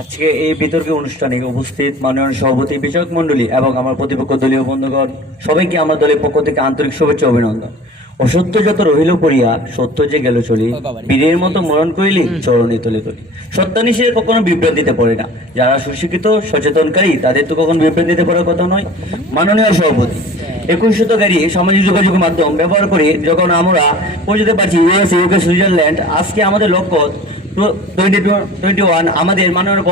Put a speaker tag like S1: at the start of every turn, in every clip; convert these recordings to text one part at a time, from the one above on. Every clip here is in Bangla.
S1: আজকে এই বিতর্কে অনুষ্ঠানে উপস্থিত মাননীয় সভাপতি বিচারক মন্ডলী এবং আমার প্রতিপক্ষ দলীয় বন্ধুগণ সবাইকে আমার দলের পক্ষ থেকে আন্তরিক শুভেচ্ছা অভিনন্দন। অসত্য যত রহিল করিয়া সত্য যে গেল চলি বীরের মতো মরণ করিলি চরণে তুলে তুলি। সত্যানিশের কখনো বিভ্রান্তিতে পড়ে না। যারা সুশিক্ষিত সচেতনকারী তাদের তো কখনো বিভ্রান্তিতে পড়ার কথা নয়। মাননীয় সভাপতি একুশ শতকারী সামাজিক যোগাযোগ মাধ্যম ব্যবহার করে যখন আমরা পৌঁছতে পারছি ইউএস ইউকে সুইজারল্যান্ড আজকে আমাদের লক্ষ্য টোয়েন্টি টোয়েন্টি ওয়ান আমাদের মাননীয়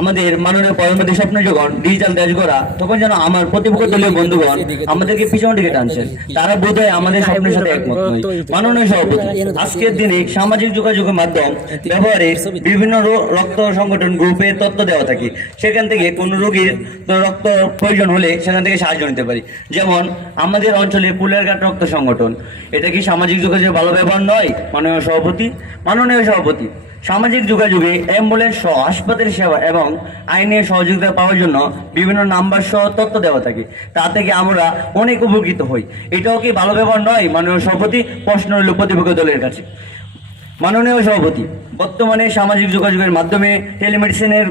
S1: আমাদের মাননীয় প্রধানমন্ত্রী স্বপ্ন যখন ডিজিটাল দেশ গড়া, তখন যেন আমার প্রতিপক্ষ দলীয় বন্ধুগণ আমাদেরকে পিছন দিকে টানছেন। তারা বোধ হয় আমাদের স্বপ্নের সাথে একমত নয়। মাননীয় সভাপতি, আজকের দিনে সামাজিক যোগাযোগের মাধ্যম ব্যবহারে বিভিন্ন রক্ত সংগঠন গ্রুপে তথ্য দেওয়া থাকে। সেখান থেকে কোনো রোগীর রক্ত প্রয়োজন হলে সেখান থেকে সাহায্য নিতে পারি। যেমন আমাদের অঞ্চলে পুলেরঘাট রক্ত সংগঠন, এটা কি সামাজিক যোগাযোগের ভালো ব্যবহার নয়? মাননীয় সভাপতি মাননীয় সভাপতি, সামাজিক যোগাযোগে অ্যাম্বুলেন্স সহ হাসপাতালের সেবা এবং আইনের সহযোগিতা পাওয়ার জন্য বিভিন্ন নাম্বার সহ তথ্য দেওয়া থাকে। তা থেকে আমরা অনেক উপকৃত হই। এটাও কি ভালো ব্যবহার নয়? মাননীয় সভাপতি, প্রশ্ন হইল প্রতিপক্ষ দলের কাছে। মাননীয় সভাপতি, বর্তমানে সামাজিক যোগাযোগের মাধ্যমে, টেলিমেডিসিনের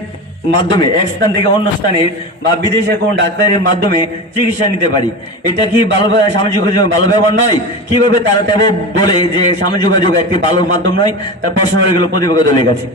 S1: মাধ্যমে এক স্থান থেকে অন্য স্থানে বা বিদেশে কোনো ডাক্তারের মাধ্যমে চিকিৎসা নিতে পারি। এটা কি ভালো সামাজিক যোগাযোগ ভালো ব্যবহার নয়? কীভাবে তারা তেব বলে যে সামাজিক যোগাযোগ একটি ভালো মাধ্যম নয়? তার প্রশ্ন হয়ে গেল প্রতিপক্ষ দলের কাছে।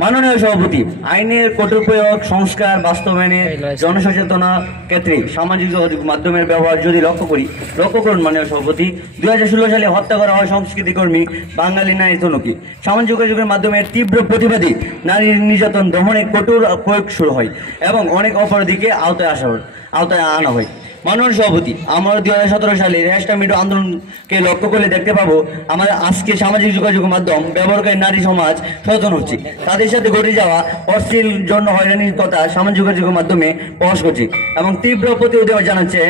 S1: মাননীয় সভাপতি, আইনের কঠোর প্রয়োগ সংস্কার, বাস্তবায়নে জনসচেতনা ক্ষেত্রে সামাজিক যোগাযোগ মাধ্যমের ব্যবহার যদি লক্ষ্য করি, লক্ষ্য করুন মাননীয় সভাপতি, দুই হাজার ষোলো সালে হত্যা করা হয় সংস্কৃতি কর্মী বাঙালি নারী তনুকি সামাজিক যোগাযোগের মাধ্যমে তীব্র প্রতিবাদী নারী নির্যাতন দমনে কঠোর প্রয়োগ শুরু হয় এবং অনেক অপরাধীকে আওতায় আসা হয়, আওতায় আনা হয়। মাননীয় সভাপতি, আমরা দুই হাজার সতেরো সালে রেস্টা মিডো আন্দোলনকে লক্ষ্য করলে দেখতে পাবো, আমাদের আজকে সামাজিক যোগাযোগ মাধ্যম, ব্যবহারকারী নারী সমাজ সচেতন হচ্ছে। তাদের সাথে ঘটে যাওয়া অশ্লীল জন্য হয়রানির কথা সামাজিক যোগাযোগের মাধ্যমে প্রকাশ করছে এবং তীব্র প্রতিরোধ জানাচ্ছে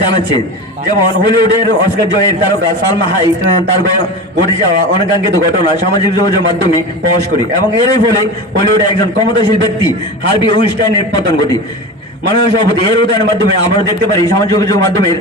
S1: জানাচ্ছে। যেমন, হলিউডের অস্কার জয়ের তারকা সালমা হাই তার ঘটে যাওয়া অনাকাঙ্ক্ষিত ঘটনা সামাজিক যোগাযোগের মাধ্যমে প্রকাশ করি। এবং এরই ফলে হলিউডে একজন ক্ষমতাশীল ব্যক্তি হার্বি উইনস্টাইনের পতন ঘটি। মাননীয় সভাপতি, এর উদাহরণের মাধ্যমে আমরা দেখতে পারি সামাজিক যোগাযোগ মাধ্যমের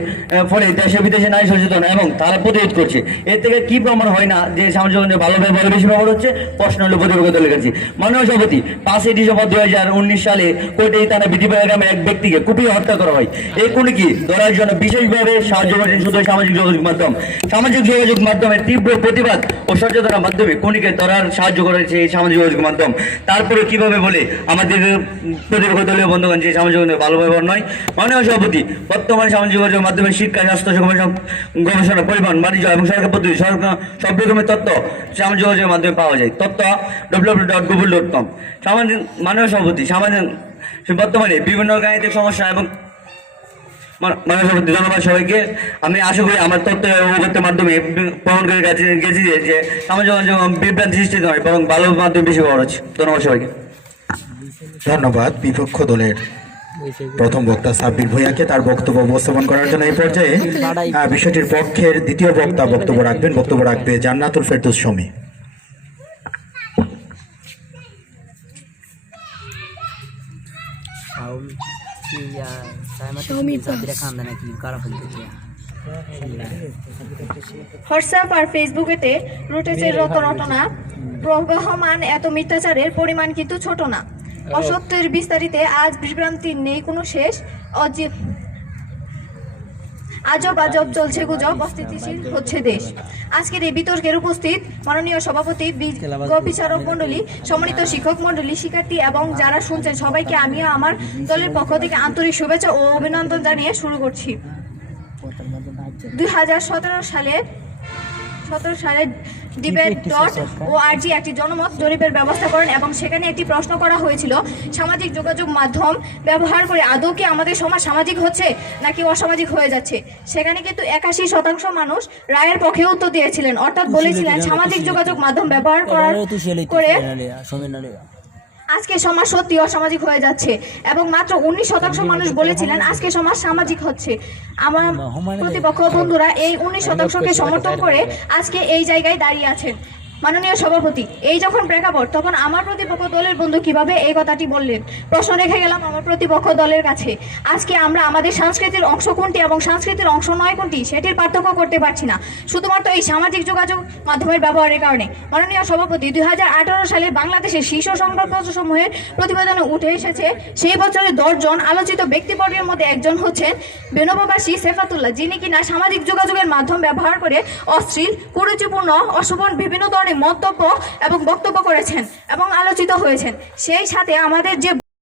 S1: ফলে দেশে, বিদেশে নারী সচেতন এবং তারা প্রতিরোধ করছে। এর থেকে কি প্রমাণ হয় না যে সামাজিক যোগাযোগ ভালো ব্যবহার বেশি ব্যবহার হচ্ছে? প্রশ্ন হলো দলের কাছে। মাননীয় সভাপতি, পাঁচই ডিসেম্বর দুই হাজার উনিশ সালে কোর্টে থানা বিধিপাড়া গ্রামে এক ব্যক্তিকে কুপিয়ে হত্যা করা হয়। এই খুনিকে ধরার জন্য বিশেষভাবে সাহায্য করেছেন শুধু সামাজিক যোগাযোগ মাধ্যম। সামাজিক যোগাযোগ মাধ্যমে তীব্র প্রতিবাদ ও সচেতনার মাধ্যমে খুনিকে ধরার সাহায্য করেছে এই সামাজিক যোগাযোগ মাধ্যম। তারপরে কীভাবে বলে আমাদের প্রতিপক্ষ দলীয় বন্ধুগণ যে সামাজিক যোগাযোগ ভালো ব্যবহার নয়। মাননীয় সভাপতি, বর্তমানে সামাজিক যোগাযোগ মাধ্যমে শিক্ষা, স্বাস্থ্য গবেষণা, পরিবহন, বাণিজ্য এবং সরকার পদ্ধতি সরকার সব রকমের তথ্য সামাজিক যোগাযোগের মাধ্যমে পাওয়া যায়। তথ্য W dot Google dot com সামাজিক, মাননীয় সভাপতি, সামাজিক, বর্তমানে বিভিন্ন গাণিতিক সমস্যা এবং মা- মাননীয় সভাপতি, ধন্যবাদ সবাইকে। আমি আশা করি আমার তথ্য অবগতের মাধ্যমে প্রমাণ করে গেছি গেছি যে- সামাজিক বিভ্রান্তি সৃষ্টি নয়, বরং ভালো মাধ্যমে বেশি ব্যবহার হচ্ছে। ধন্যবাদ সবাইকে।
S2: ধন্যবাদ, বিপক্ষ দলের প্রথম বক্তা সাব্বির ভূঁইয়াকে তার বক্তব্য উপস্থাপন করার জন্য এই পর্যায়ে বিষয়টির পক্ষের দ্বিতীয় বক্তা বক্তব্য রাখবেন। বক্তব্য রাখবে জান্নাতুল ফেরদৌস সমী।
S3: হোয়াটসঅ্যাপ আর ফেসবুকেতে রুটেছে রত রটনা প্রবহমান এত মিথ্যাচারের পরিমাণ কিন্তু ছোট না। অসত্যের বিস্তারিতে আজ বিভ্রান্তির নেই কোনো শেষ অজি আজব আজব চলছে গুজব, অস্থিতিশীল হচ্ছে দেশ। আজকের এই বিতর্কের উপস্থিত মাননীয় সভাপতি বিচারক মণ্ডলী, সম্মানিত শিক্ষক মণ্ডলী, শিক্ষার্থী এবং যারা শুনছেন, সবাইকে আমিও আমার দলের পক্ষ থেকে আন্তরিক শুভেচ্ছা ও অভিনন্দন জানিয়ে শুরু করছি। দুই হাজার সতেরো সালে সতেরো সালে ডিবেট ডট ও আরজি একটি জনমত জরিপের ব্যবস্থা করেন এবং সেখানে একটি প্রশ্ন করা হয়েছিল সামাজিক যোগাযোগ মাধ্যম ব্যবহার করে আদৌ কি আমাদের সমাজ সামাজিক হচ্ছে নাকি অসামাজিক হয়ে যাচ্ছে? সেখানে কিন্তু একাশি শতাংশ মানুষ রায়ের পক্ষে উত্তর দিয়েছিলেন। অর্থাৎ বলেছিলেন সামাজিক যোগাযোগ মাধ্যম ব্যবহার করার করে আজকে সমাজ সত্যি অসামাজিক হয়ে যাচ্ছে এবং মাত্র উনিশ শতাংশ মানুষ বলেছিলেন আজকে সমাজ সামাজিক হচ্ছে। আমার প্রতিপক্ষ বন্ধুরা এই উনিশ শতাংশকে সমর্থন করে আজকে এই জায়গায় দাঁড়িয়ে আছেন। মাননীয় সভাপতি, এই যখন প্রেক্ষাপট, তখন আমার প্রতিপক্ষ দলের বন্ধু কীভাবে এই কথাটি বললেন? প্রশ্ন রেখে গেলাম আমার প্রতিপক্ষ দলের কাছে। আজকে আমরা আমাদের সংস্কৃতির অংশ কোনটি এবং সংস্কৃতির অংশ নয় কোনটি, সেটির পার্থক্য করতে পারছি না। শুধুমাত্র এই সামাজিক যোগাযোগ মাধ্যমের ব্যবহারের কারণে। মাননীয় সভাপতি, দুই হাজার আঠারো সালে বাংলাদেশের শীর্ষ সংবাদপত্রসমূহের প্রতিবেদনে উঠে এসেছে, সেই বছরে দশজন আলোচিত ব্যক্তিবর্গের মধ্যে একজন হচ্ছেন বেনবাসী সেফাতুল্লাহ, যিনি কিনা সামাজিক যোগাযোগের মাধ্যম ব্যবহার করে অশ্লীল, কুরুচিপূর্ণ, অশোভন, বিভিন্ন ধরনের মন্তব্য এবং বক্তব্য করেছেন এবং আলোচিত হয়েছেন। সেই সাথে আমাদের যে